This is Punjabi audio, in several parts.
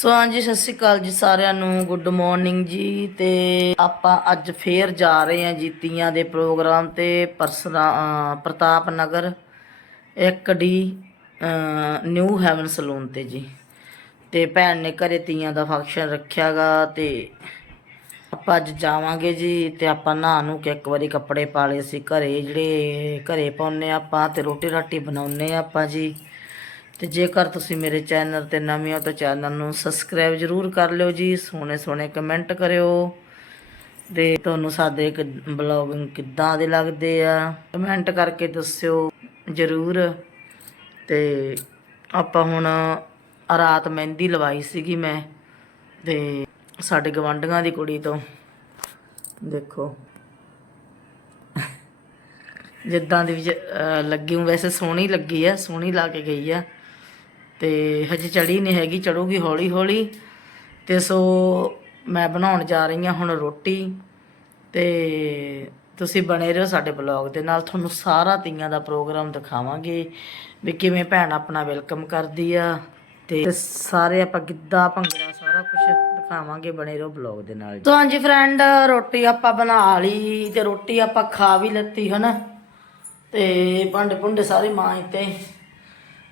ਸੋ ਹਾਂਜੀ ਸਤਿ ਸ਼੍ਰੀ ਅਕਾਲ ਜੀ ਸਾਰਿਆਂ ਨੂੰ। ਗੁੱਡ ਮਾਰਨਿੰਗ ਜੀ ਤੇ ਆਪਾਂ ਅੱਜ ਫੇਰ ਜਾ ਰਹੇ ਹਾਂ ਜੀ ਤੀਆਂ ਦੇ ਪ੍ਰੋਗਰਾਮ ਤੇ ਪਰਸਰਾ Partap Nagar 1D New Haven salon ਤੇ ਜੀ। ਤੇ ਭੈਣ ਨੇ ਘਰੇ ਤੀਆਂ ਦਾ ਫੰਕਸ਼ਨ ਰੱਖਿਆਗਾ ਤੇ ਆਪਾਂ ਅੱਜ ਜਾਵਾਂਗੇ ਜੀ ਤੇ ਆਪਾਂ ਨਹਾ ਨੂੰ ਕਿ ਇੱਕ ਵਾਰੀ ਕੱਪੜੇ ਪਾ ਲਏ ਸੀ। ਘਰੇ ਜਿਹੜੇ ਘਰੇ ਪਾਉਨੇ ਆਪਾਂ ਤੇ ਰੋਟੀ ਰਾਟੀ ਬਣਾਉਨੇ ਆਪਾਂ ਜੀ। ਤੇ ਜੇਕਰ ਤੁਸੀਂ ਮੇਰੇ ਚੈਨਲ ਤੇ ਨਵੇਂ ਹੋ ਤਾਂ ਚੈਨਲ ਨੂੰ ਸਬਸਕ੍ਰਾਈਬ ਜਰੂਰ ਕਰ ਲਿਓ ਜੀ, ਸੋਹਣੇ ਸੋਹਣੇ ਕਮੈਂਟ ਕਰਿਓ। ਤੇ ਤੁਹਾਨੂੰ ਸਾਡੇ ਇੱਕ ਬਲੌਗਿੰਗ ਕਿੱਦਾਂ ਦੇ ਲੱਗਦੇ ਆ, ਕਮੈਂਟ ਕਰਕੇ ਦੱਸਿਓ ਜਰੂਰ। ਤੇ ਆਪਾਂ ਹੁਣ ਰਾਤ ਮਹਿੰਦੀ ਲਵਾਈ ਸੀਗੀ ਮੈਂ, ਤੇ ਸਾਡੇ ਗਵੰਡੀਆਂ ਦੀ ਕੁੜੀ ਤੋਂ। ਦੇਖੋ। ਜਿੱਦਾਂ ਦੀ ਵੀ ਜ- ਲੱਗੀ ਹੂੰ, ਵੈਸੇ ਸੋਹਣੀ ਲੱਗੀ ਆ, ਸੋਹਣੀ ਲਾ ਕੇ ਗਈ ਆ। ਤੇ ਹਜੇ ਚੜੀ ਨਹੀਂ ਹੈਗੀ, ਚੜੂਗੀ ਹੌਲੀ ਹੌਲੀ। ਤੇ ਸੋ ਮੈਂ ਬਣਾਉਣ ਜਾ ਰਹੀ ਹਾਂ ਹੁਣ ਰੋਟੀ। ਤੇ ਤੁਸੀਂ ਬਣੇ ਰਹੋ ਸਾਡੇ ਬਲੌਗ ਦੇ ਨਾਲ। ਤੁਹਾਨੂੰ ਸਾਰਾ ਤੀਆਂ ਦਾ ਪ੍ਰੋਗਰਾਮ ਦਿਖਾਵਾਂਗੇ ਵੀ ਕਿਵੇਂ ਭੈਣ ਆਪਣਾ ਵੈਲਕਮ ਕਰਦੀ ਆ। ਤੇ ਸਾਰੇ ਆਪਾਂ ਗਿੱਧਾ, ਭੰਗੜਾ, ਸਾਰਾ ਕੁਝ ਦਿਖਾਵਾਂਗੇ ਬਣੇ ਰਹੋ ਬਲੌਗ ਦੇ ਨਾਲ। ਤਾਂ ਹਾਂਜੀ ਫਰੈਂਡ, ਰੋਟੀ ਆਪਾਂ ਬਣਾ ਲਈ ਤੇ ਰੋਟੀ ਆਪਾਂ ਖਾ ਵੀ ਲੱਤੀ, ਹਨਾ? ਤੇ ਭਾਂਡੇ ਭੁੰਡੇ ਸਾਰੇ ਮਾਂ ਤੇ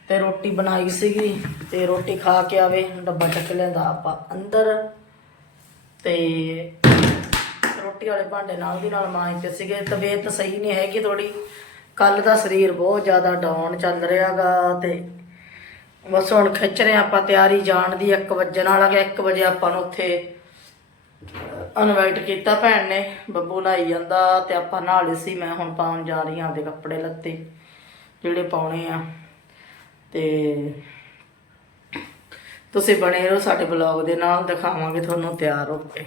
ਤੇ ਰੋਟੀ ਬਣਾਈ ਸੀਗੀ ਤੇ ਰੋਟੀ ਖਾ ਕੇ ਆਵੇ, ਡੱਬਾ ਚੱਕ ਲੈਂਦਾ ਆਪਾਂ ਅੰਦਰ। ਤੇ ਰੋਟੀ ਵਾਲੇ ਭਾਂਡੇ ਨਾਲ ਦੀ ਨਾਲ ਮਾਂਜਦੇ ਸੀਗੇ। ਤਬੀਅਤ ਸਹੀ ਨਹੀਂ ਹੈਗੀ ਥੋੜੀ ਕੱਲ ਦਾ ਸਰੀਰ ਬਹੁਤ ਜ਼ਿਆਦਾ ਡਾਊਨ ਚੱਲ ਰਿਹਾਗਾ ਤੇ ਬਸ ਹੁਣ ਖਿੱਚ ਰਹੇ ਆਪਾਂ ਤਿਆਰੀ। ਜਾਣ ਦੀ 1 ਵਜੇ ਨਾਲ ਆ ਗਿਆ। 1 ਵਜੇ ਆਪਾਂ ਨੂੰ ਉੱਥੇ ਇਨਵਾਈਟ ਕੀਤਾ ਭੈਣ ਨੇ। ਬੱਬੂ ਨਹਾਈ ਜਾਂਦਾ ਤੇ ਆਪਾਂ ਨਹਾ ਲਏ ਸੀ। ਮੈਂ ਹੁਣ ਪਾਉਣ ਜਾ ਰਹੀ ਹਾਂ ਆਪਦੇ ਕੱਪੜੇ ਲੱਤੇ, ਜਿਹੜੇ ਪਾਉਣੇ ਆ। ਤੇ ਤੁਸੀਂ ਬਣੇ ਰਹੋ ਸਾਡੇ ਬਲੌਗ ਦੇ ਨਾਲ, ਦਿਖਾਵਾਂਗੇ ਤੁਹਾਨੂੰ ਤਿਆਰ ਹੋ ਕੇ।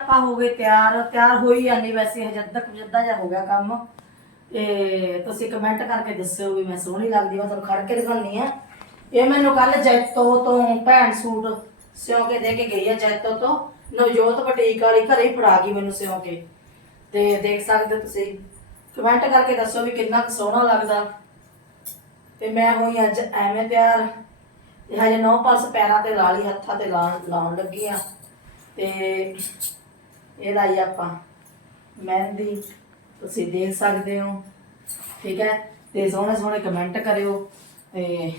ਆਪਾਂ ਹੋ ਗਏ ਤਿਆਰ ਤਿਆਰ ਹੋਈ ਜਾਂਦੀ ਵੈਸੇ, ਹਜੇ ਤੱਕ ਜਿੱਦਾਂ ਜਿਹਾ ਹੋ ਗਿਆ ਕੰਮ। ਤੇ ਤੁਸੀਂ ਕਮੈਂਟ ਕਰਕੇ ਦੱਸਿਓ ਵੀ ਮੈਂ ਸੋਹਣੀ ਲੱਗਦੀ, ਮੈਂ ਤੁਹਾਨੂੰ ਖੜ ਕੇ ਦਿਖਾਉਣੀ ਆ ਇਹ ਮੈਨੂੰ ਕੱਲ ਜੈਤੋ ਤੋਂ ਭੈਣ ਸੂਟ ਸਿਉਂ ਕੇ ਦੇ ਕੇ ਗਈ ਆ ਜੈਤੋ ਤੋਂ। ਨਵਜੋਤ ਬਟੀਕ ਵਾਲੀ ਘਰੇ ਹੀ ਫੜਾ ਗਈ ਮੈਨੂੰ ਸਿਉਂ ਕੇ। ਤੇ ਦੇਖ ਸਕਦੇ ਹੋ ਤੁਸੀਂ। ਕਮੈਂਟ ਕਰਕੇ ਦੱਸੋ ਵੀ ਕਿੰਨਾ ਕੁ ਸੋਹਣਾ ਲੱਗਦਾ। ਤੇ ਮੈਂ ਹੋਈ ਅੱਜ ਐਵੇਂ ਤਿਆਰ। ਇਹ ਹਜੇ ਨੌ ਪਾਸ ਪੈਰਾਂ ਤੇ ਲਾ ਲਈ ਹੱਥਾਂ ਤੇ ਲਾਉਣ ਲਾਉਣ ਲੱਗੀ ਆ। ਤੇ ਇਹ ਲਾਈ ਆਪਾਂ ਮਹਿੰਦੀ। ਤੁਸੀਂ ਦੇਖ ਸਕਦੇ ਹੋ। ਠੀਕ ਹੈ? ਤੇ ਸੋਹਣੇ ਸੋਹਣੇ ਕਮੈਂਟ ਕਰਿਓ। ਤੇ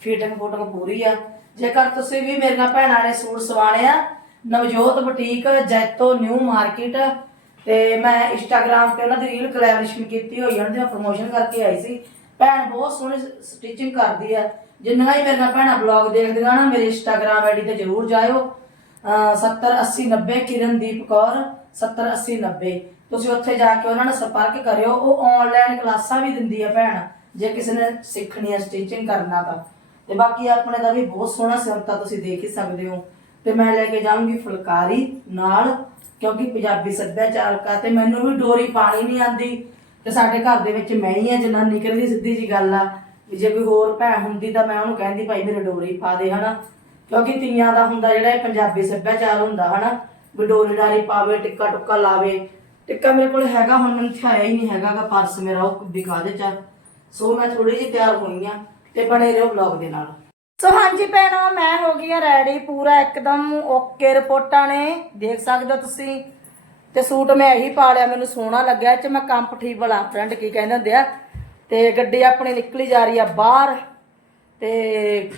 ਫਿਟਿੰਗ ਫੋਟੋ ਪੂਰੀ ਆ। ਜੇਕਰ ਤੁਸੀਂ ਵੀ ਮੇਰੀਆਂ ਭੈਣਾਂ ਨੇ ਸੂਟ ਸਵਾਣੇ ਆ, Navjot boutique, Jaito new market, ਤੇ ਮੈਂ ਇੰਸਟਾਗ੍ਰam ਤੇ ਉਹਨਾਂ ਦੀ ਰੀਲ ਕੋਲੈਬੋਰੇਸ਼ਨ ਕੀਤੀ ਹੋਈ ਉਹਨਾਂ ਦੀ ਪ੍ਰੋਮੋਸ਼ਨ ਕਰਕੇ ਆਈ ਸੀ। ਭੈਣ ਬਹੁਤ ਸੋਹਣੀ ਸਟਿਚਿੰਗ ਕਰਦੀ ਆ। ਜਿੰਨੀਆਂ ਹੀ ਮੇਰੀਆਂ ਭੈਣਾਂ ਬਲੌਗ ਦੇਖਦੀਆਂ ਨਾ, ਮੇਰੇ ਇੰਸਟਾਗ੍ਰam ਆਈਡੀ ਤੇ ਜਰੂਰ ਜਾਇਓ। 70 80 90 ਕਿਰਨਦੀਪ ਕੌਰ 70 80 90 ਤੁਸੀਂ ਉੱਥੇ ਜਾ ਕੇ ਉਹਨਾਂ ਨਾਲ ਸੰਪਰਕ ਕਰਿਓ। ਉਹ ਆਨਲਾਈਨ ਕਲਾਸਾਂ ਵੀ ਦਿੰਦੀ ਆ ਭੈਣ, ਜੇ ਕਿਸੇ ਨੇ ਸਿੱਖਣੀ ਆ ਸਟਿਚਿੰਗ ਕਰਨਾ ਤਾਂ। ਤੇ ਬਾਕੀ ਆਪਣੇ ਦਾ ਵੀ ਬਹੁਤ ਸੋਹਣਾ ਸਿਮਤਾ ਤੁਸੀਂ ਦੇਖ ਹੀ ਸਕਦੇ ਹੋ। ਤੇ ਮੈਂ ਲੈ ਕੇ ਜਾਊਂਗੀ ਫੁਲਕਾਰੀ ਨਾਲ, ਕਿਉਂਕਿ ਪੰਜਾਬੀ ਸੱਭਿਆਚਾਰਕ ਆ, ਤੇ ਮੈਨੂੰ ਵੀ ਡੋਰੀ ਪਾਣੀ ਨਹੀਂ ਆਂਦੀ ਤੇ ਸਾਡੇ ਘਰ ਦੇ ਵਿੱਚ ਮੈਂ ਹੀ ਆ ਜਨਾਨੀ ਨਿਕਲਦੀ ਸਿੱਧੀ ਜੀ ਗੱਲ ਆ, ਵੀ ਜੇ ਕੋਈ ਹੋਰ ਭੈਣ ਹੁੰਦੀ ਤਾਂ ਮੈਂ ਉਹਨੂੰ ਕਹਿੰਦੀ, ਭਾਈ ਮੇਰੇ ਡੋਰੀ ਪਾ ਦੇ, ਹਨਾ? ਕਿਉਂਕਿ ਤੀਆਂ ਦਾ ਹੁੰਦਾ ਜਿਹੜਾ ਇਹ ਪੰਜਾਬੀ ਸੱਭਿਆਚਾਰ ਹੁੰਦਾ, ਹਨਾ? ਵੀ ਡੋਰੀ ਡਾਰੀ ਪਾਵੇ, ਟਿੱਕਾ ਟੁੱਕਾ ਲਾਵੇ। ਟਿੱਕਾ ਮੇਰੇ ਕੋਲ ਹੈਗਾ, ਹੁਣ ਮੈਨੂੰ ਥਿਆਇਆ ਹੀ ਨਹੀਂ ਹੈਗਾ ਪਰਸ ਮੇਰਾ ਉਹ ਦਿਖਾ ਦੇ ਚਾ ਸੋ ਮੈਂ ਥੋੜੀ ਜਿਹੀ ਤਿਆਰ ਹੋਈ ਆ, ਤੇ ਬਣੇ ਰਹੋ ਵਲੌਗ ਦੇ ਨਾਲ। ਸੋ ਹਾਂਜੀ ਭੈਣੋ, ਮੈਂ ਹੋ ਗਈ ਆ ਰੈਡੀ ਪੂਰਾ ਇੱਕਦਮ ਓਕੇ ਰਿਪੋਰਟਾਂ ਨੇ, ਦੇਖ ਸਕਦੇ ਹੋ ਤੁਸੀਂ। ਤੇ ਸੂਟ ਮੈਂ ਇਹੀ ਪਾ ਲਿਆ, ਮੈਨੂੰ ਸੋਹਣਾ ਲੱਗਿਆ ਚ ਮੈਂ ਕੰਫਰਟੇਬਲ ਆ ਫਰੈਂਡ ਕੀ ਕਹਿੰਦੇ ਹੁੰਦੇ ਆ, ਤੇ ਗੱਡੀ ਆਪਣੀ ਨਿਕਲੀ ਜਾ ਰਹੀ ਆ ਬਾਹਰ, ਤੇ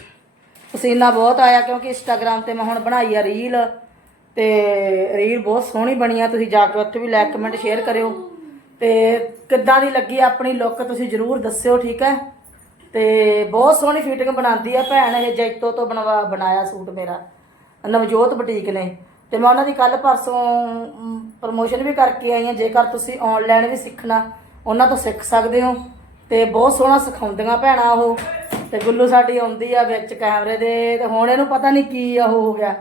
ਪਸੀਨਾ ਬਹੁਤ ਆਇਆ ਕਿਉਂਕਿ ਇੰਸਟਾਗ੍ਰam ਤੇ ਮੈਂ ਹੁਣ ਬਣਾਈ ਆ ਰੀਲ ਤੇ ਰੀਲ ਬਹੁਤ ਸੋਹਣੀ ਬਣੀ ਆ, ਤੁਸੀਂ ਜਾ ਕੇ ਉੱਥੇ ਵੀ ਲਾਈਕ ਕਮੈਂਟ ਸ਼ੇਅਰ ਕਰਿਓ, ਤੇ ਕਿੱਦਾਂ ਦੀ ਲੱਗੀ ਆਪਣੀ ਲੁੱਕ ਤੁਸੀਂ ਜਰੂਰ ਦੱਸਿਓ, ਠੀਕ ਹੈ? ਤੇ ਬਹੁਤ ਸੋਹਣੀ ਫਿਟਿੰਗ ਬਣਾਉਂਦੀ ਆ ਭੈਣ, ਇਹ ਜੈਤੋ ਤੋਂ ਬਣਵਾ ਬਣਾਇਆ ਸੂਟ ਮੇਰਾ, ਨਵਜੋਤ ਬੁਟੀਕ ਨੇ। ਤੇ ਮੈਂ ਉਹਨਾਂ ਦੀ ਕੱਲ ਪਰਸੋਂ ਪ੍ਰਮੋਸ਼ਨ ਵੀ ਕਰਕੇ ਆਈ ਹਾਂ। ਜੇਕਰ ਤੁਸੀਂ ਆਨਲਾਈਨ ਵੀ ਸਿੱਖਣਾ, ਉਹਨਾਂ ਤੋਂ ਸਿੱਖ ਸਕਦੇ ਹੋ। ਤੇ ਬਹੁਤ ਸੋਹਣਾ ਸਿਖਾਉਂਦੀਆਂ ਭੈਣਾਂ ਉਹ। ਤੇ ਗੁੱਲੂ ਸਾਡੀ ਆਉਂਦੀ ਆ ਵਿੱਚ ਕੈਮਰੇ ਦੇ, ਤੇ ਹੁਣ ਇਹਨੂੰ ਪਤਾ ਨਹੀਂ ਕੀ ਆ, ਉਹ ਹੋ ਗਿਆ।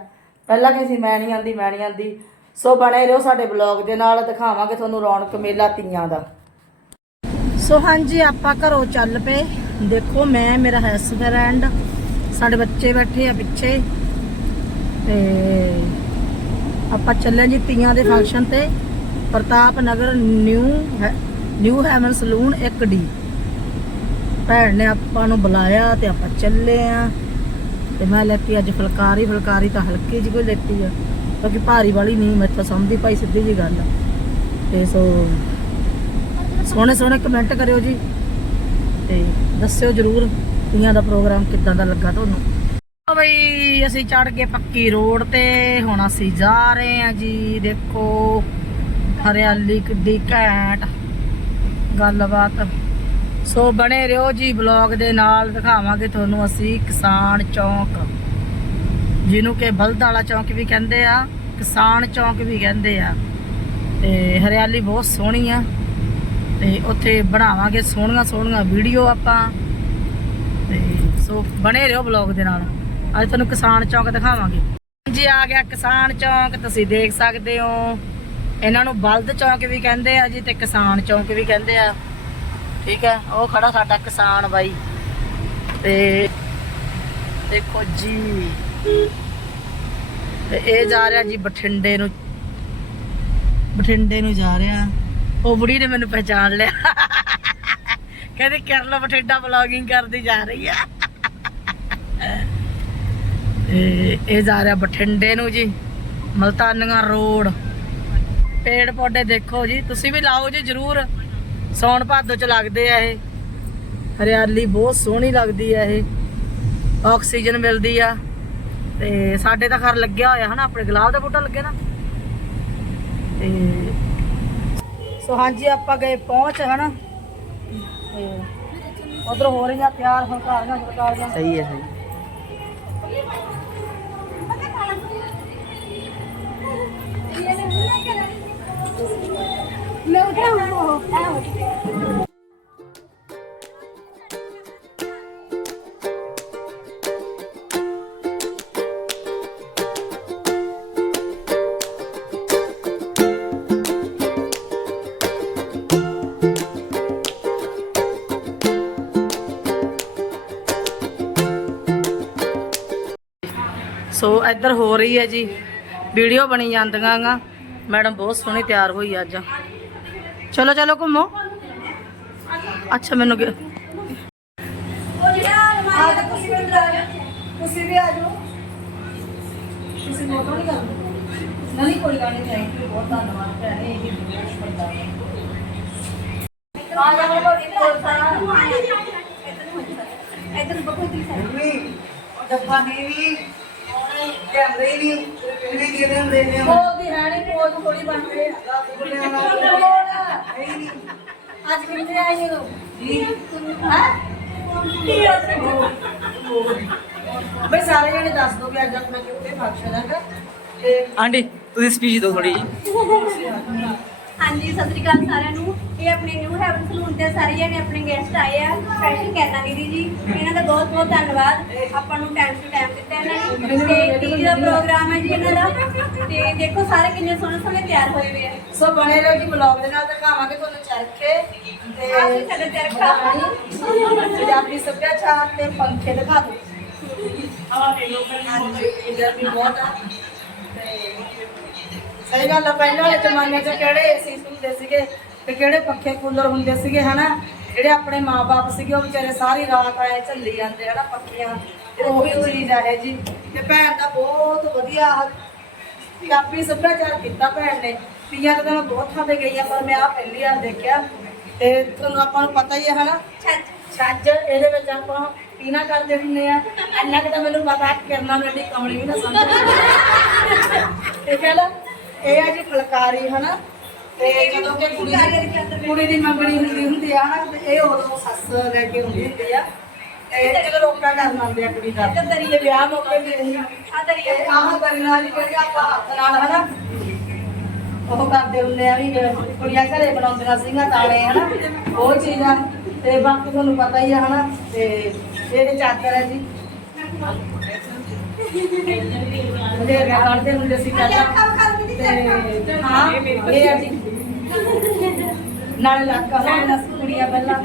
ਪਹਿਲਾਂ ਕਿ ਸੀ, ਮੈਂ ਨਹੀਂ ਆਂਦੀ, ਮੈਂ ਨਹੀਂ ਆਂਦੀ। ਸੋ ਬਣੇ ਰਹੋ ਸਾਡੇ ਬਲੌਗ ਦੇ ਨਾਲ, ਦਿਖਾਵਾਂਗੇ ਤੁਹਾਨੂੰ ਰੌਣਕ ਮੇਲਾ ਤੀਆਂ ਦਾ। ਸੋ ਹਾਂਜੀ, ਆਪਾਂ ਘਰੋਂ ਚੱਲ ਪਏ। ਦੇਖੋ, ਮੈਂ, ਮੇਰਾ ਹਸਬੈਂਡ ਸਾਡੇ ਬੱਚੇ ਬੈਠੇ ਆ ਪਿੱਛੇ। ਤੇ ਆਪਾਂ ਚੱਲੇ ਜੀ ਤੀਆਂ ਦੇ ਫੰਕਸ਼ਨ ਤੇ, Pratap Nagar new new haven salon 1D ਭੈਣ ਨੇ ਆਪਾਂ ਨੂੰ ਬੁਲਾਇਆ ਤੇ ਆਪਾਂ ਚੱਲੇ ਆ। ਤੇ ਮੈਂ ਲੈਤੀ ਅੱਜ ਫੁਲਕਾਰੀ ਫੁਲਕਾਰੀ ਤਾਂ ਹਲਕੀ ਜਿਹੀ ਕੋਈ ਲੈਤੀ ਆ। ਕਿਉਂਕਿ ਭਾਰੀ ਵਾਲੀ ਨਹੀਂ ਮੇਰੇ ਤਾਂ ਸਮਝਦੀ ਭਾਈ ਸਿੱਧੀ ਜੀ ਗੱਲ ਆ। ਤੇ ਸੋ, ਸੋਹਣੇ ਸੋਹਣੇ ਕਮੈਂਟ ਕਰਿਓ ਜੀ। ਤੇ ਦੱਸਿਓ ਜਰੂਰ ਤੀਆਂ ਦਾ ਪ੍ਰੋਗਰਾਮ ਕਿੱਦਾਂ ਦਾ ਲੱਗਾ ਤੁਹਾਨੂੰ। ਬਈ, ਅਸੀਂ ਚੜ ਗਏ ਪੱਕੀ ਰੋਡ ਤੇ। ਹੁਣ ਅਸੀਂ ਜਾ ਰਹੇ ਆ ਜੀ, ਦੇਖੋ, ਹਰਿਆਲੀ ਕਿੱਡੀ ਘੈਂਟ। ਗੱਲਬਾਤ। ਸੋ ਬਣੇ ਰਹੋ ਜੀ ਬਲੌਗ ਦੇ ਨਾਲ, ਦਿਖਾਵਾਂਗੇ ਤੁਹਾਨੂੰ ਅਸੀਂ ਕਿਸਾਨ ਚੌਂਕ। ਜਿਹਨੂੰ ਕਿ ਬਲਦ ਵਾਲਾ ਚੌਂਕ ਵੀ ਕਹਿੰਦੇ ਆ, ਕਿਸਾਨ ਚੌਂਕ ਵੀ ਕਹਿੰਦੇ ਆ। ਤੇ ਹਰਿਆਲੀ ਬਹੁਤ ਸੋਹਣੀ ਆ। ਤੇ ਉੱਥੇ ਬਣਾਵਾਂਗੇ ਸੋਹਣੀਆਂ ਸੋਹਣੀਆਂ ਵੀਡੀਓ ਆਪਾਂ। ਤੇ ਸੋ ਬਣੇ ਰਹੋ ਬਲੌਗ ਦੇ ਨਾਲ। ਅੱਜ ਤੁਹਾਨੂੰ ਕਿਸਾਨ ਚੌਂਕ ਦਿਖਾਵਾਂਗੇ। ਜੀ ਆ ਗਿਆ ਕਿਸਾਨ ਚੌਂਕ, ਤੁਸੀਂ ਦੇਖ ਸਕਦੇ ਹੋ। ਇਹਨਾਂ ਨੂੰ ਬਲਦ ਚੌਂਕ ਵੀ ਕਹਿੰਦੇ ਆ ਜੀ ਤੇ ਕਿਸਾਨ ਚੌਂਕ ਵੀ ਕਹਿੰਦੇ ਆ। ਠੀਕ ਹੈ, ਉਹ ਖੜਾ ਸਾਡਾ ਕਿਸਾਨ ਬਾਈ। ਤੇ ਦੇਖੋ ਜੀ, ਤੇ ਇਹ ਜਾ ਰਿਹਾ ਜੀ ਬਠਿੰਡੇ ਨੂੰ। ਬਠਿੰਡੇ ਨੂੰ ਜਾ ਰਿਹਾ। ਉਹ ਬੁੜੀ ਨੇ ਮੈਨੂੰ ਪਹਿਚਾਨ ਲਿਆ। ਕਹਿੰਦੀ ਕਿਰਨ ਬਠਿੰਡਾ ਵਲੌਗਿੰਗ ਕਰਦੀ ਜਾ ਰਹੀ ਆ। ਤੇ ਇਹ ਜਾ ਰਿਹਾ ਬਠਿੰਡੇ ਨੂੰ ਜੀ, ਮਲਤਾਨੀਆਂ ਰੋਡ। ਪੇੜ ਪੌਦੇ ਦੇਖੋ ਜੀ, ਤੁਸੀਂ ਵੀ ਲਾਓ ਜੀ ਜਰੂਰ। ਸੌਣ ਭਾਦੋ ਚ ਲੱਗਦੇ ਆ ਇਹ। ਹਰਿਆਲੀ ਬਹੁਤ ਸੋਹਣੀ ਲੱਗਦੀ ਆ ਇਹ। ਆਕਸੀਜਨ ਮਿਲਦੀ ਆ। ਤੇ ਸਾਡੇ ਤਾਂ ਘਰ ਲੱਗਿਆ ਹੋਇਆ ਹਨਾ, ਆਪਣੇ ਗੁਲਾਬ ਦਾ ਬੂਟਾ ਲੱਗਿਆ ਨਾ। ਤੇ ਸੋ ਹਾਂਜੀ, ਆਪਾਂ ਗਏ ਪਹੁੰਚ ਹਨਾ। ਤੇ ਉਧਰ ਹੋ ਰਹੀਆਂ ਤਿਆਰ ਫੁਲਕਾਰੀਆਂ ਫੁਲਕਾਰੀਆਂ। ਸਹੀ ਹੈ। ਮੈਂ ਉਠਾਉਂਗਾ ਸੋ ਇੱਧਰ ਹੋ ਰਹੀ ਹੈ ਜੀ। ਵੀਡੀਓ ਬਣੀ ਜਾਂਦੀਆਂ ਗਾ। ਮੈਡਮ ਬਹੁਤ ਸੋਹਣੀ ਤਿਆਰ ਹੋਈ ਅੱਜ। ਚਲੋ ਚਲੋ ਘੁੰਮੋ। ਅੱਛਾ ਮੈਨੂੰ ਤੁਸੀਂ ਵੀ ਆ ਜਾਓ ਤੁਸੀਂ ਨਹੀਂ ਕਰਦੇ ਨਹੀਂ ਕੋਈ ਗੱਲ ਨਹੀਂ ਥੈਂਕ ਯੂ ਬਹੁਤ ਧੰਨਵਾਦ ਭੈਣੇ ਇਹ ਵੀ ਬਹੁਤ ਵੱਡਾ ਆ ਜਾ ਮੈਂ ਤੁਹਾਡੀ ਕੋਲ ਇਧਰ ਬੱਕੂ ਦੀ ਸਾਈਡ ਡੱਬਾ ਨਹੀਂ ਵੀ ਕੈਮਰੇ ਨਹੀਂ ਕਿਹੜੀ ਕਿਹਦੇ ਹੁੰਦੇ ਨੇ ਕੋਲ ਦੀ ਹੈ ਨਹੀਂ ਕੋਲ ਥੋੜੀ ਬਣ ਰਹੀ ਅੱਜ ਕਿੱਥੇ ਆਏ ਹੋ? ਜੀ ਬਈ ਸਾਰੇ ਜਣੇ ਦੱਸ ਦੋ ਕਿ ਅੱਜ ਆਪਣਾ ਕਿੱਥੇ ਫੰਕਸ਼ਨ ਹੈਗਾ? ਤੇ ਆਂਟੀ ਤੁਸੀਂ ਸਪੀਚ ਦਿਓ ਥੋੜੀ ਜੀ ਹਾਂਜੀ ਸਤਿ ਸ੍ਰੀ ਅਕਾਲ ਸਾਰਿਆਂ ਨੂੰ। ਇਹ ਆਪਣੇ ਨਿਊ ਹੈਵਨ ਸਲੂਨ ਤੇ ਸਾਰੇ ਜਣੇ ਆਪਣੇ ਗੈਸਟ ਆਏ ਆ। ਸਪੈਸ਼ਲ ਕਹਿਣਾ ਦੀਦੀ ਜੀ। ਇਹਨਾਂ ਦਾ ਬਹੁਤ ਬਹੁਤ ਧੰਨਵਾਦ। ਆਪਾਂ ਨੂੰ ਟਾਈਮ ਟੂ ਟਾਈਮ ਦਿੱਤਾ ਇਹਨਾਂ ਨੇ। ਤੇ ਟੀਵੀ ਦਾ ਪ੍ਰੋਗਰਾਮ ਹੈ ਜੀ ਇਹਨਾਂ ਦਾ। ਤੇ ਦੇਖੋ ਸਾਰੇ ਕਿੰਨੇ ਸੋਹਣੇ ਸੋਹਣੇ ਤਿਆਰ ਹੋਏ ਹੋਏ ਆ। ਸੋ ਬਣੇ ਰਹੋ ਜੀ ਬਲੌਗ ਦੇ ਨਾਲ ਦਿਖਾਵਾਂਗੇ ਤੁਹਾਨੂੰ ਚਰਖੇ। ਤੇ ਆਹ ਚਰਖਾ। ਪੰਜਾਬੀ ਸੱਭਿਆਚਾਰ ਤੇ ਪੰਖੇ ਦਿਖਾ ਦਿਓ। ਹਾਂਜੀ ਗਰਮੀ ਬਹੁਤ ਆ। ਸਹੀ ਗੱਲ ਆ ਪਹਿਲਾਂ ਵਾਲੇ ਜ਼ਮਾਨੇ 'ਚ ਕਿਹੜੇ ਏਸੀ ਹੁੰਦੇ ਸੀਗੇ ਤੇ ਕਿਹੜੇ ਪੱਖੇ ਕੂਲਰ ਹੁੰਦੇ ਸੀਗੇ ਹਨਾ? ਜਿਹੜੇ ਆਪਣੇ ਮਾਪੇ ਸੀਗੇ ਉਹ ਵਿਚਾਰੇ ਸਾਰੀ ਰਾਤ ਆਏ ਝੱਲੀ ਜਾਂਦੇ ਹਨਾ ਪੱਖੀਆਂ ਉਹੀ ਚੀਜ਼ ਆ ਜੀ। ਤੇ ਭੈਣ ਦਾ ਬਹੁਤ ਵਧੀਆ ਪੰਜਾਬੀ ਸੱਭਿਆਚਾਰ ਕੀਤਾ ਭੈਣ ਨੇ। ਤੀਆਂ ਤਾਂ ਮੈਂ ਬਹੁਤ ਥਾਂ ਤੇ ਗਈ ਆ ਪਰ ਮੈਂ ਆ ਪਹਿਲੀ ਵਾਰ ਦੇਖਿਆ। ਤੇ ਤੁਹਾਨੂੰ ਆਪਾਂ ਨੂੰ ਪਤਾ ਹੀ ਹੈ ਹਨਾ? ਛੱਜ। ਛੱਜ ਇਹਦੇ ਵਿੱਚ ਆਪਾਂ ਪੀਣਾ ਕਰਦੇ ਹੁੰਦੇ ਆ। ਇੰਨਾ ਕਿ ਤਾਂ ਮੈਨੂੰ ਪਤਾ ਕਰਨਾ ਮੇਰੀ ਕਮਲੀ ਵੀ ਨਾ ਸਮਝ ਠੀਕ ਹੈ ਨਾ? ਇਹ ਆ ਜੀ ਫੁਲਕਾਰੀ ਹਨਾ? ਤੇ ਜਦੋਂ ਕਿ ਕੁੜੀ ਦੀ ਕੁੜੀ ਦੀ ਮੰਗਣੀ ਹੁੰਦੀ ਹੁੰਦੀ ਆ ਹਨਾ? ਤੇ ਇਹ ਉਦੋਂ ਸੱਸ ਲੈ ਕੇ ਹੁੰਦੀ ਹੁੰਦੀ ਆ। ਤੇ ਜਦੋਂ ਲੋਕਾਂ ਕਰਨ ਆਉਂਦੇ ਆ ਕੁੜੀ ਦਾ। ਤੇ ਵਿਆਹ ਮੌਕੇ ਤੇ। ਇਹ ਆ ਇਹ ਆਹ ਕਰਨਾ ਨਹੀਂ ਕੋਈ ਆਪਾਂ ਹੱਥ ਨਾਲ ਹਨਾ? ਉਹ ਕਰਦੇ ਹੁੰਦੇ ਆ ਵੀ ਕੁੜੀਆਂ ਘਰੇ ਬਣਾਉਂਦੀਆਂ ਸੀਗੀਆਂ ਤਾਲੇ ਹਨਾ? ਉਹ ਚੀਜ਼ਾਂ ਤੇ ਬਾਕੀ ਤੁਹਾਨੂੰ ਪਤਾ ਹੀ ਆ ਹਨਾ? ਤੇ ਇਹਦੇ ਚਾਦਰ ਹੈ ਜੀ। ਅੱਗੇ ਕੱਢਦੇ ਹੁੰਦੇ ਸੀ ਪਹਿਲਾਂ। ਤੇ ਹਾਂ, ਇਹ ਆ ਜੀ। ਨਾਲੇ ਲੱਕਾ ਹੋਣਾ ਕੁੜੀਆਂ ਪਹਿਲਾਂ।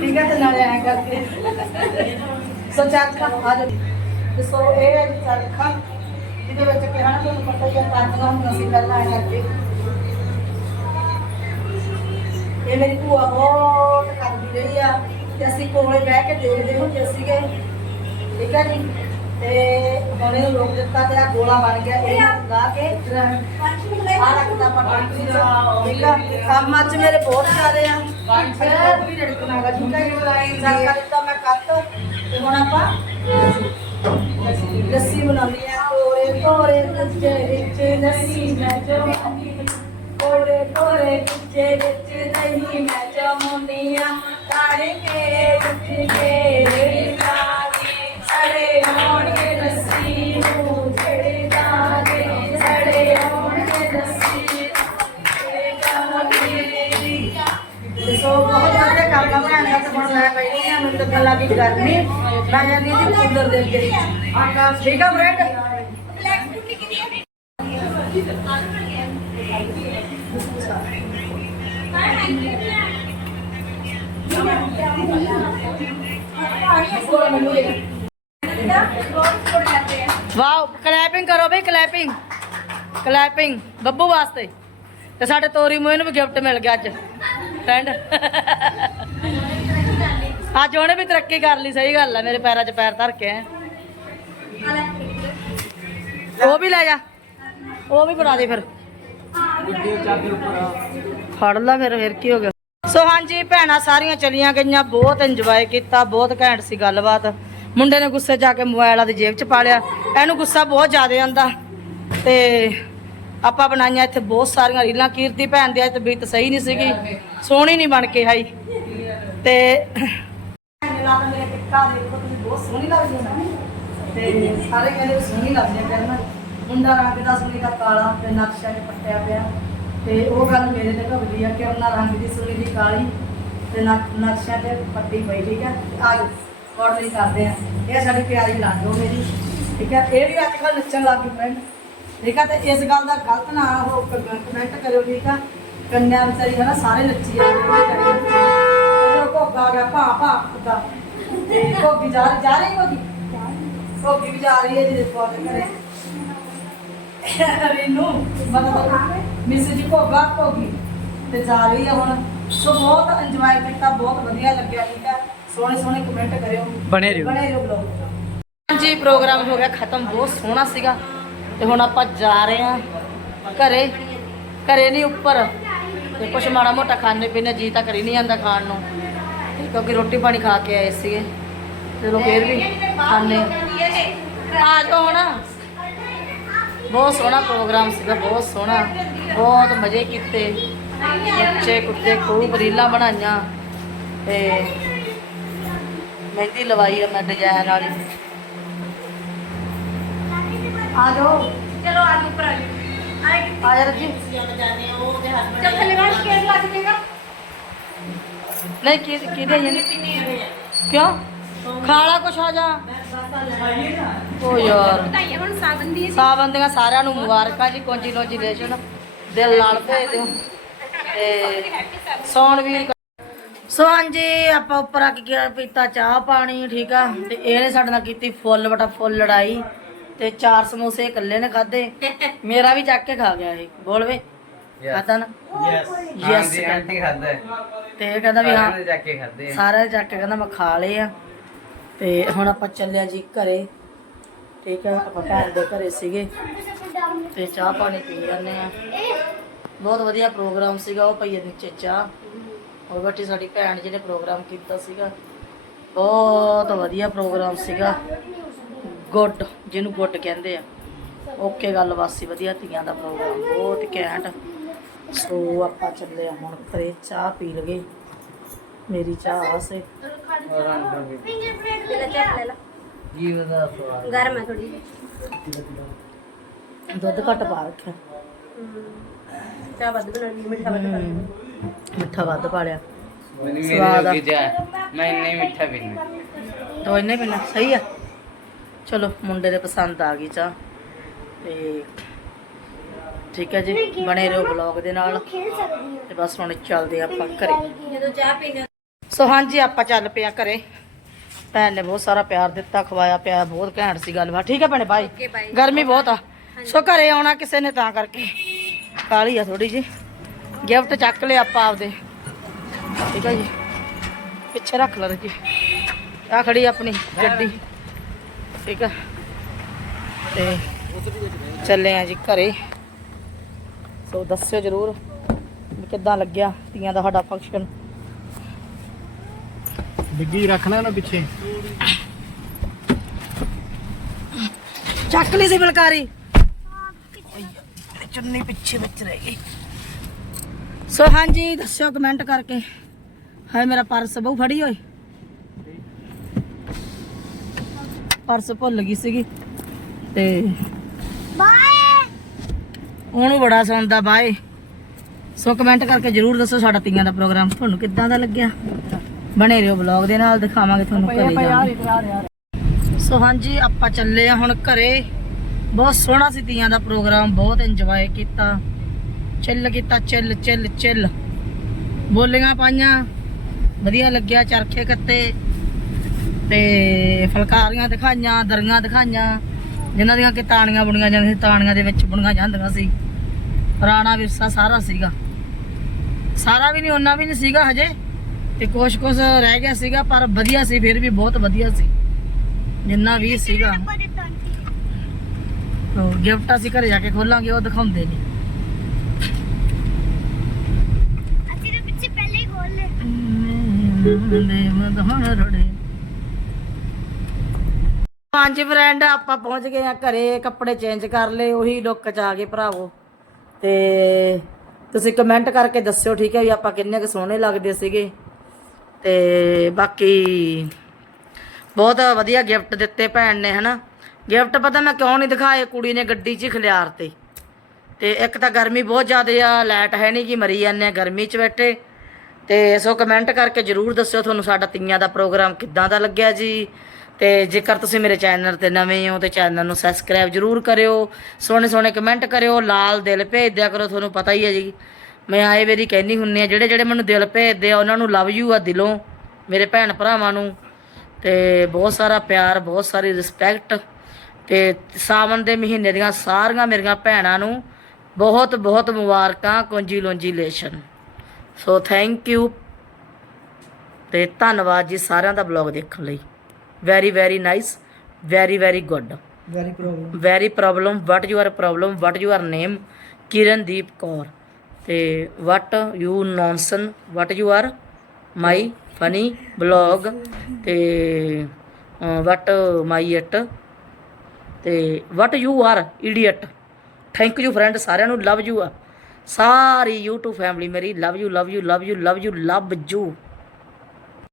ਠੀਕ ਹੈ ਤੇ ਨਾਲੇ ਐ ਕਰਕੇ। ਸੋ ਚਰਖਾ ਆ ਜਾ। ਤੇ ਸੋ ਇਹ ਹੈ ਜੀ ਚਰਖਾ ਇਹਦੇ ਵਿੱਚ ਕਿਹਾ ਨਾ, ਤੁਹਾਨੂੰ ਪਤਾ ਹੀ ਆ ਕਾਂਡੀਆਂ ਹੁੰਦੀਆਂ ਸੀ ਪਹਿਲਾਂ ਐ ਕਰਕੇ। ਇਹ ਮੇਰੀ ਭੂਆ ਬਹੁਤ ਕਰਦੀ ਰਹੀ ਆ, ਤੇ ਅਸੀਂ ਕੋਲੇ ਬਹਿ ਕੇ ਦੇਖਦੇ ਹੁੰਦੇ ਸੀਗੇ। ਠੀਕ ਹੈ ਜੀ? ਤੇ ਹੁਣ ਇਹਨੂੰ ਰੋਕ ਦਿੱਤਾ ਤੇ ਆ ਗੋਲਾ ਬਣ ਗਿਆ। ਇਹ ਲਾ ਕੇ ਆ ਰੱਖਦਾ ਪਟਾਕੀ ਚ ਠੀਕ ਆ? ਕੰਮ ਅੱਜ ਮੇਰੇ ਬਹੁਤ ਜ਼ਿਆਦੇ ਆ। ਪੰਜ ਵੀ ਰੜਕਣਾਗਾ ਠੀਕ ਹੈ ਜੀ ਜਾ ਕਰ ਦਿੱਤਾ ਮੈਂ ਕੱਟ। ਤੇ ਹੁਣ ਆਪਾਂ ਲੱਸੀ ਬਣਾਉਣੀ ਆ। ਕੋਰੇ ਕੋਰੇ ਕੱਚੇ ਵਿੱਚ ਲੱਸੀ ਮੈਂ ਜਮਾਨੀ ਕੋਰੇ ਕੋਰੇ ਕੱਚੇ ਵਿੱਚ ਦਹੀਂ ਮੈਂ ਜਮਾਨੀ ਆ। ਤਾੜੇ ਕੇ ਉੱਠ ਕੇ ਸੜੇ ਹੋਣਗੇ ਲੱਸੀ ਨੂੰ ਛੇੜੇ ਦਾਗੇ ਸੜੇ ਹੋਣਗੇ ਲੱਸੀ ਛੇੜੇ ਦਾਗੇ ਤੇ ਸੋ ਬਹੁਤ ਵਧੀਆ ਕੰਮ ਆ ਭੈਣ ਦਾ ਵਾਓ ਕਲੈਪਿੰਗ ਕਰੋ ਬਈ ਕਲੈਪਿੰਗ ਕਲੈਪਿੰਗ ਬੱਬੂ ਵਾਸਤੇ। ਤੇ ਸਾਡੇ ਤੋਰੀ ਮੋਹ ਨੂੰ ਵੀ ਗਿਫਟ ਮਿਲ ਗਿਆ ਅੱਜ। ਫਰੈਂਡ ਅੱਜ ਉਹਨੇ ਵੀ ਤਰੱਕੀ ਕਰ ਲਈ, ਸਹੀ ਗੱਲ ਹੈ ਮੇਰੇ ਪੈਰਾਂ 'ਚ ਪੈਰ ਧਰ ਕੇ ਆਏ। ਉਹ ਵੀ ਲੈ ਜਾ। ਉਹ ਵੀ ਬਣਾ ਦੇ ਫਿਰ। ਫੜ ਲਾ ਫਿਰ ਫਿਰ ਕੀ ਹੋ ਗਿਆ। ਸੋ ਹਾਂਜੀ, ਭੈਣਾਂ ਸਾਰੀਆਂ ਚਲੀਆਂ ਗਈਆਂ। ਬਹੁਤ ਇੰਜੋਏ ਕੀਤਾ, ਬਹੁਤ ਘੈਂਟ ਸੀ ਗੱਲਬਾਤ। ਮੁੰਡੇ ਨੇ ਗੁੱਸੇ ਜਾ ਕੇ ਮੋਬਾਈਲ ਆਦੀ ਜੇਬ 'ਚ ਪਾ ਲਿਆ। ਇਹਨੂੰ ਗੁੱਸਾ ਬਹੁਤ ਜ਼ਿਆਦਾ ਆਂਦਾ ਤੇ ਆਪਾਂ ਬਣਾਈਆਂ ਇੱਥੇ ਬਹੁਤ ਸਾਰੀਆਂ ਰੀਲਾਂ। ਕੀਰਤੀ ਭੈਣ ਦੀ ਅੱਜ ਤਬੀਅਤ ਸਹੀ ਨਹੀਂ ਸੀਗੀ। ਸੋਹਣੀ ਨਹੀਂ ਬਣ ਕੇ ਆਈ। ਤੇ ਮੇਰੇ ਟਿੱਕਾ ਦੇਖੋ ਤੁਸੀਂ ਬਹੁਤ ਸੋਹਣੀ ਲੱਗਦੀ ਹੈ ਤੇ ਸਾਰੇ ਕਹਿੰਦੇ ਸੋਹਣੀ ਲੱਗਦੀ ਹੈ ਕਹਿੰਦਾ ਮੁੰਡਾ ਰੰਗ ਦਾ ਸੋਹਣੀ ਦਾ ਕਾਲਾ ਤੇ ਨਕਸ਼ਾ ਤੇ ਪੱਟਿਆ ਪਿਆ। ਤੇ ਉਹ ਗੱਲ ਮੇਰੇ ਤੇ ਘੁੱਲਦੀ ਆ ਕਿ ਉਹਨਾਂ ਰੰਗ ਦੀ ਸੋਹਣੀ ਦੀ ਕਾਲੀ, ਤੇ ਨਕਸ਼ਾ ਤੇ ਪੱਟੀ ਪਈ, ਠੀਕ ਹੈ ਆ ਜਾਓ ਆਰਡਰ ਕਰਦੇ ਆ। ਇਹ ਸਾਡੀ ਪਿਆਰੀ ਲਾਡੋ ਮੇਰੀ, ਠੀਕ ਹੈ? ਇਹ ਵੀ ਅੱਜ ਕੱਲ੍ਹ ਨੱਚਣ ਲੱਗ ਗਈ ਫਰੈਂਡ ਠੀਕ ਹੈ? ਤੇ ਇਸ ਗੱਲ ਦਾ ਗਲਤ ਨਾ ਉਹ ਕਮੈਂਟ ਕਰਿਓ, ਠੀਕ ਆ? ਕੰਨਿਆ ਵਿਚਾਰੀ ਹੈ ਸਾਰੇ ਨੱਚੀ ਜਾਂਦੇ ਕੋਈ ਕਰੀ ਗਿਆ, ਭਾ ਭਾ ਦਾ ਤੇ ਘੋਗੀ ਜਾ ਜਾ ਰਹੀ ਘੋਗੀ ਘੋਗੀ ਵੀ ਜਾ ਰਹੀ ਹੈ ਜਿਹਦੇ ਕੋਲ ਕਰੇ ਰੀਨੂ, ਮਤਲਬ ਮਿਸ ਜੀ ਘੋਗਾ ਘੋਗੀ ਤੇ ਜਾ ਰਹੀ ਹੈ ਹੁਣ। ਸੋ ਬਹੁਤ ਇੰਜੋਏ ਕੀਤਾ, ਬਹੁਤ ਵਧੀਆ ਲੱਗਿਆ, ਠੀਕ ਹੈ? ਸੋਹਣੇ ਸੋਹਣੇ ਕਮੈਂਟ ਕਰਿਓ। ਬਣੇ ਰਹੋ। ਬਣੇ ਰਹੋ ਬਲੌਗ ਹਾਂਜੀ ਪ੍ਰੋਗਰਾਮ ਹੋ ਗਿਆ ਖਤਮ। ਬਹੁਤ ਸੋਹਣਾ ਸੀਗਾ। ਤੇ ਹੁਣ ਆਪਾਂ ਜਾ ਰਹੇ ਹਾਂ ਘਰੇ। ਘਰੇ ਨਹੀਂ ਉੱਪਰ। ਤੇ ਕੁਛ ਮਾੜਾ ਮੋਟਾ ਖਾਣੇ ਪੀਣੇ ਜੀ ਤਾਂ ਕਰੀ ਨਹੀਂ ਜਾਂਦਾ ਖਾਣ ਨੂੰ। ਕਿਉਂਕਿ ਰੋਟੀ ਪਾਣੀ ਖਾ ਕੇ ਆਏ ਸੀਗੇ। ਚਲੋ ਫੇਰ ਵੀ ਖਾਣੇ ਆ ਜਾਓ ਹੁਣ। ਬਹੁਤ ਸੋਹਣਾ ਪ੍ਰੋਗਰਾਮ ਸੀਗਾ ਬਹੁਤ ਸੋਹਣਾ। ਬਹੁਤ ਮਜ਼ੇ ਕੀਤੇ। ਬੱਚੇ ਕੁੱਤੇ ਖੂਬ ਰੀਲਾਂ ਬਣਾਈਆਂ। ਤੇ ਮਹਿੰਦੀ ਲਵਾਈ ਆ ਮੈਂ ਡਿਜ਼ਾਈਨ ਵਾਲੀ। ਆ ਜਾਓ। ਚਲੋ ਆ ਜਾਓ ਆਏ ਕਿ ਆ ਜਾ ਰੱਜੀ। ਚੱਲ ਥੱਲੇ ਵਾਸ਼ ਕੇ ਲੱਗ ਜਾਏਗਾ ਨਹੀਂ ਕੀ ਕਿਹਦੇ ਆਈ ਕਿਉਂ? ਖਾਲਾ ਕੁਛ ਆ ਜਾ। ਓ ਯਾਰ। ਬਤਾਈਏ ਹੁਣ ਸਾਬਨ ਦੀ ਸਾਵਨ ਦੀਆਂ ਸਾਰਿਆਂ ਨੂੰ ਮੁਬਾਰਕਾਂ ਜੀ ਕੰਜੀਨੋਜੀਲੇਸ਼ਨ ਦਿਲ ਨਾਲ ਭੇਜ ਦਿਓ। ਤੇ ਸੌਣਵੀਰ ਸੋ ਹਾਂਜੀ ਆਪਾਂ ਉੱਪਰ ਆ ਕੇ ਗਿਆ ਪੀਤਾ ਚਾਹ ਪਾਣੀ ਠੀਕ ਆ? ਤੇ ਇਹਨੇ ਸਾਡੇ ਨਾਲ ਕੀਤੀ ਫੁੱਲ ਬਟਾ ਫੁੱਲ ਲੜਾਈ ਤੇ ਚਾਰ ਸਮੋਸੇ ਇਕੱਲੇ ਨੇ ਖਾਦੇ ਮੇਰਾ ਵੀ ਚੱਕ ਕੇ ਖਾ ਗਿਆ ਇਹ। ਬੋਲ ਵੇ। ਖਾਦਾ ਨਾ? ਯੈਸ Yes, ਆਂਟੀ ਖਾਦਾ ਤੇ ਇਹ ਕਹਿੰਦਾ ਵੀ ਹਾਂ ਜਾ ਕੇ ਖਾਦੇ ਸਾਰਾ ਚੱਕ ਕੇ ਕਹਿੰਦਾ ਮੈਂ ਖਾ ਲਏ ਆ। ਤੇ ਹੁਣ ਆਪਾਂ ਚੱਲਿਆ ਜੀ ਘਰੇ। ਠੀਕ ਆ ਆਪਾਂ ਭੈਣ ਦੇ ਘਰੇ ਸੀਗੇ। ਤੇ ਚਾਹ ਪਾਣੀ ਪੀ ਜਾਂਦੇ ਆ। ਬਹੁਤ ਵਧੀਆ ਪ੍ਰੋਗਰਾਮ ਸੀਗਾ ਉਹ ਪਈਏ ਨੀਚੇ ਚਾਹ। ਉਹ ਬੈਠੀ ਸਾਡੀ ਭੈਣ ਜਿਹਨੇ ਪ੍ਰੋਗਰਾਮ ਕੀਤਾ ਸੀਗਾ। ਬਹੁਤ ਵਧੀਆ ਪ੍ਰੋਗਰਾਮ ਸੀਗਾ। ਗੁੱਡ ਜਿਹਨੂੰ ਗੁੱਡ ਕਹਿੰਦੇ ਆ। ਓਕੇ ਗੱਲ ਵਾਸੀ ਵਧੀਆ ਧੀਆਂ ਦਾ ਪ੍ਰੋਗਰਾਮ ਬਹੁਤ ਘੈਂਟ। ਸੋ ਆਪਾਂ ਚੱਲੇ ਆ ਹੁਣ ਘਰੇ ਚਾਹ ਪੀ ਲਗੇ ਮੇਰੀ ਚਾਹ ਆਸੇ ਔਰ ਆਂਟੀ ਲੈ ਲੈ ਚੱਕ ਲੈ ਲਾ ਜੀ ਉਹਦਾ ਸਵਾਦ ਗਰਮ ਹੈ ਥੋੜੀ ਦੁੱਧ ਘੱਟ ਪਾ ਰੱਖਿਆ। ਚਾਹ ਵੱਧ ਬਣਾ ਲਈ ਮਿੱਠਾ ਵੱਧ ਬਣਾ ਲਈ ਮਿੱਠਾ ਵੱਧ ਪਾ ਲਿਆ ਮੈਨੂੰ ਸਵਾਦ ਆ। ਮੇਰੇ ਕੀ ਜਾ ਮੈਂ ਇੰਨੇ ਮਿੱਠਾ ਪੀਣਾ ਤੋ ਇੰਨੇ ਪੀਣਾ ਸਹੀ ਆ। ਚਲੋ ਮੁੰਡੇ ਦੇ ਪਸੰਦ ਆ ਗਈ ਚਾਹ। ਤੇ ਠੀਕ ਹੈ ਜੀ ਬਣੇ ਰਹੋ ਬਲੌਗ ਦੇ ਨਾਲ। ਤੇ ਬਸ ਹੁਣ ਚੱਲਦੇ ਆਪਾਂ ਘਰੇ। ਜਦੋਂ ਚਾਹ ਪੀਣਾ ਸੋ ਹਾਂਜੀ ਆਪਾਂ ਚੱਲ ਪਿਆ ਘਰੇ। ਭੈਣ ਨੇ ਬਹੁਤ ਸਾਰਾ ਪਿਆਰ ਦਿੱਤਾ ਖਵਾਇਆ ਪਿਆ ਬਹੁਤ ਘੈਂਟ ਸੀ ਗੱਲਬਾਤ ਠੀਕ ਹੈ ਭੈਣੇ ਬਾਈ ਗਰਮੀ ਬਹੁਤ ਆ। ਸੋ ਘਰੇ ਆਉਣਾ ਕਿਸੇ ਨੇ ਤਾਂ ਕਰਕੇ। ਕਾਲੀ ਆ ਥੋੜੀ ਜੀ ਗਿਫਟ ਚੱਕ ਲਿਆ ਆਪਾਂ ਆਪਦੇ। ਠੀਕ ਹੈ ਜੀ। ਪਿੱਛੇ ਰੱਖ ਲਓ ਜੀ ਆ ਖੜੀ ਆਪਣੀ ਗੱਡੀ। ਠੀਕ ਆ। ਤੇ ਚੱਲੇ ਆ ਜੀ ਘਰੇ। ਸੋ ਦੱਸਿਓ ਜਰੂਰ ਕਿੱਦਾਂ ਲੱਗਿਆ ਤੀਆਂ ਦਾ ਸਾਡਾ ਫੰਕਸ਼ਨ ਡਿੱਗੀ ਰੱਖਣਾ ਨਾ ਪਿੱਛੇ। ਚੱਕ ਲਈ ਸੀ ਫੁਲਕਾਰੀ। ਚੁੰਨੀ ਪਿੱਛੇ ਵਿੱਚ ਰਹਿ ਗਈ। ਸੋ ਹਾਂਜੀ ਦੱਸਿਓ ਕਮੈਂਟ ਕਰਕੇ। ਹਾਏ ਮੇਰਾ ਪਰਸ ਬਹੁ ਫੜੀ ਹੋਏ ਪਰਸ ਭੁੱਲ ਗਈ ਸੀਗੀ। ਤੇ ਬਾਏ ਉਹਨੂੰ ਬੜਾ ਸੌਂਦਾ ਬਾਏ। ਸੋ ਕਮੈਂਟ ਕਰਕੇ ਜਰੂਰ ਦੱਸੋ ਸਾਡਾ ਤੀਆਂ ਦਾ ਪ੍ਰੋਗਰਾਮ ਤੁਹਾਨੂੰ ਕਿੱਦਾਂ ਦਾ ਲੱਗਿਆ? ਬਣੇ ਰਹੋ ਬਲੌਗ ਦੇ ਨਾਲ ਦਿਖਾਵਾਂਗੇ ਤੁਹਾਨੂੰ ਘਰੇ ਜਾ ਕੇ। ਸੋ ਹਾਂਜੀ ਆਪਾਂ ਚੱਲੇ ਆ ਹੁਣ ਘਰੇ। ਬਹੁਤ ਸੋਹਣਾ ਸੀ ਤੀਆਂ ਦਾ ਪ੍ਰੋਗਰਾਮ ਬਹੁਤ ਇੰਜੋਏ ਕੀਤਾ। ਚਿੱਲ ਕੀਤਾ ਚਿੱਲ ਚਿੱਲ ਚਿੱਲ ਬੋਲੀਆਂ ਪਾਈਆਂ ਵਧੀਆ ਲੱਗਿਆ ਚਰਖੇ ਕੱਤੇ। ਤੇ ਫਲਕਾਰੀਆਂ ਦਿਖਾਈਆਂ ਦਰੀਆਂ ਦਿਖਾਈਆਂ ਜਿਨ੍ਹਾਂ ਦੀਆਂ ਕਿ ਤਾਣੀਆਂ ਬੁਣੀਆਂ ਜਾਂਦੀਆਂ ਸੀ ਤਾਣੀਆਂ ਦੇ ਵਿੱਚ ਬੁਣੀਆਂ ਜਾਂਦੀਆਂ ਸੀ। ਪੁਰਾਣਾ ਵਿਰਸਾ ਸਾਰਾ ਸੀਗਾ। ਸਾਰਾ ਵੀ ਨਹੀਂ ਉਹਨਾਂ ਵੀ ਨਹੀਂ ਸੀਗਾ ਹਜੇ। ਤੇ ਕੁਛ ਕੁਛ ਰਹਿ ਗਿਆ ਸੀਗਾ ਪਰ ਵਧੀਆ ਸੀ ਫਿਰ ਵੀ ਬਹੁਤ ਵਧੀਆ ਸੀ। ਜਿੰਨਾ ਵੀ ਸੀਗਾ। ਗਿਫਟ ਅਸੀਂ ਘਰੇ ਜਾ ਕੇ ਖੋਲਾਂਗੇ ਉਹ ਦਿਖਾਉਂਦੇ ਨਹੀਂ ਅਸੀਂ ਤਾਂ ਪਿੱਛੇ ਪਹਿਲੇ ਹੀ ਖੋਲ ਲਏ ਹਾਂਜੀ ਫਰੈਂਡ ਆਪਾਂ ਪਹੁੰਚ ਗਏ ਆ ਘਰੇ, ਕੱਪੜੇ ਚੇਂਜ ਕਰ ਲਏ, ਉਹੀ ਲੁੱਕ ਚ ਆ ਗਏ ਭਰਾਵੋ। ਤੇ ਤੁਸੀਂ ਕਮੈਂਟ ਕਰਕੇ ਦੱਸਿਓ, ਠੀਕ ਹੈ ਵੀ ਆਪਾਂ ਕਿੰਨੇ ਕੁ ਸੋਹਣੇ ਲੱਗਦੇ ਸੀਗੇ। ਤੇ ਬਾਕੀ ਬਹੁਤ ਵਧੀਆ ਗਿਫਟ ਦਿੱਤੇ ਭੈਣ ਨੇ, ਹਨਾ। ਗਿਫਟ ਪਤਾ ਮੈਂ ਕਿਉਂ ਨਹੀਂ ਦਿਖਾਏ? ਕੁੜੀ ਨੇ ਗੱਡੀ 'ਚ ਹੀ ਖਿਲਾਰਤੇ। ਤੇ ਇੱਕ ਤਾਂ ਗਰਮੀ ਬਹੁਤ ਜ਼ਿਆਦਾ ਆ ਲਾਈਟ ਹੈ ਨਹੀਂ ਕਿ ਮਰੀ ਜਾਂਦੇ ਆ, ਗਰਮੀ 'ਚ ਬੈਠੇ। ਤੇ ਸੋ ਕਮੈਂਟ ਕਰਕੇ ਜਰੂਰ ਦੱਸਿਓ ਤੁਹਾਨੂੰ ਸਾਡਾ ਤੀਆਂ ਦਾ ਪ੍ਰੋਗਰਾਮ ਕਿੱਦਾਂ ਦਾ ਲੱਗਿਆ ਜੀ। ਤੇ ਜੇਕਰ ਤੁਸੀਂ ਮੇਰੇ ਚੈਨਲ ਤੇ ਨਵੇਂ ਹੋ ਤੇ ਚੈਨਲ ਨੂੰ ਸਬਸਕ੍ਰਾਈਬ ਜਰੂਰ ਕਰਿਓ। ਸੋਹਣੇ ਸੋਹਣੇ ਕਮੈਂਟ ਕਰਿਓ, ਲਾਲ ਦਿਲ ਭੇਜ ਦਿਆ ਕਰੋ, ਤੁਹਾਨੂੰ ਪਤਾ ਹੀ ਹੈ ਜੀ। ਮੈਂ ਆਏ ਵੇਰੀ ਕਹਿੰਦੀ ਹੁੰਨੀ ਆ, ਜਿਹੜੇ ਜਿਹੜੇ ਮੈਨੂੰ ਦਿਲ ਭੇਜਦੇ ਆ, ਉਹਨਾਂ ਨੂੰ ਲਵ ਯੂ ਆ ਦਿਲੋਂ, ਮੇਰੇ ਭੈਣ ਭਰਾਵਾਂ ਨੂੰ। ਤੇ ਬਹੁਤ ਸਾਰਾ ਪਿਆਰ, ਬਹੁਤ ਸਾਰੀ ਰਿਸਪੈਕਟ ਤੇ ਸਾਵਣ ਦੇ ਮਹੀਨੇ ਦੀਆਂ ਸਾਰੀਆਂ ਮੇਰੀਆਂ ਭੈਣਾਂ ਨੂੰ ਬਹੁਤ ਬਹੁਤ ਮੁਬਾਰਕਾਂ, ਕੁੰਜੀ ਲੂੰਜੀ ਲੇਸ਼ਨ। ਸੋ ਥੈਂਕ ਯੂ ਤੇ ਧੰਨਵਾਦ ਜੀ ਸਾਰਿਆਂ ਦਾ ਬਲੌਗ ਦੇਖਣ ਲਈ। Very very nice very very good very problem very problem what you are problem what you are name Kirandeep Kaur ਤੇ what you nonsense what you are my funny blog ਤੇ ਵਾਟ ਮਾਈ ਇਟ ਤੇ what you are idiot thank you friend ਸਾਰਿਆਂ ਨੂੰ ਲਵ ਯੂ ਆ ਸਾਰੀ YouTube ਫੈਮਿਲੀ ਮੇਰੀ love you love you love you love you love you